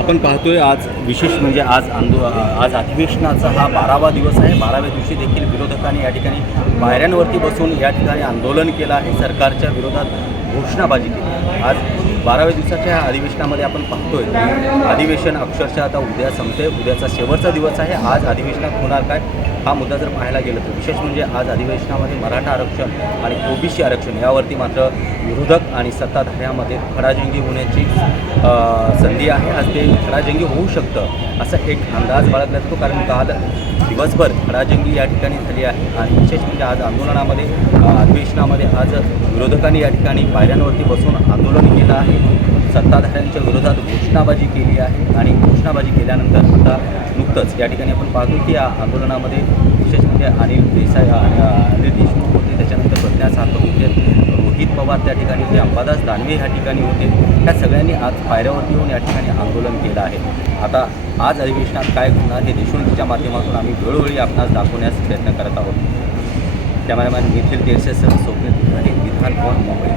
आपण पाहतोय आज विशेष म्हणजे आज आंदो आज अधिवेशनाचा हा बारावा दिवस आहे. बाराव्या दिवशी देखील विरोधकांनी या ठिकाणी पायऱ्यांवरती बसून या ठिकाणी आंदोलन केलं आहे. सरकारच्या विरोधात घोषणाबाजी केली आज बाराव्या दिवसाच्या ह्या अधिवेशनामध्ये आपण पाहतोय अधिवेशन अक्षरशः आता उद्या संपते उद्याचा शेवटचा दिवस आहे. आज अधिवेशनात होणार काय? हा मुद्दा जर पाहायला गेलं तर. विशेष म्हणजे आज अधिवेशनामध्ये मराठा आरक्षण आणि ओबीसी आरक्षण यावरती मात्र विरोधक आणि सत्ताधाऱ्यामध्ये खडाजिंगी होण्याची संधी आहे. आज ते खडाजंगी होऊ शकतं असा एक अंदाज बाळगला जातो कारण काल दिवसभर खडाजंगी या ठिकाणी झाली आहे. आणि विशेष म्हणजे आज आंदोलनामध्ये अधिवेशनामध्ये आज विरोधकांनी या ठिकाणी पायऱ्यांवरती बसून आंदोलन केलं आहे. सत्ताधाऱ्यांच्या विरोधात घोषणाबाजी केली आहे आणि घोषणाबाजी केल्यानंतर आता नुकतंच या ठिकाणी आपण पाहतो की या आंदोलनामध्ये विशेष म्हणजे अनिल देसाई अनिल देशमुख होते. त्याच्यानंतर प्रज्ञा सातव होते. अजित पवार त्या ठिकाणी होते अंबादास दानवे ह्या ठिकाणी होते. ह्या सगळ्यांनी आज पायऱ्यावरती येऊन या ठिकाणी आंदोलन केलं आहे. आता आज अधिवेशनात काय घडणार हे देशमुखच्या माध्यमातून आम्ही वेळोवेळी आपणास दाखवण्यास प्रयत्न करत आहोत. कॅमेरामॅन निखिल तेरसेसह सोपे आणि विधान भवन मुंबई.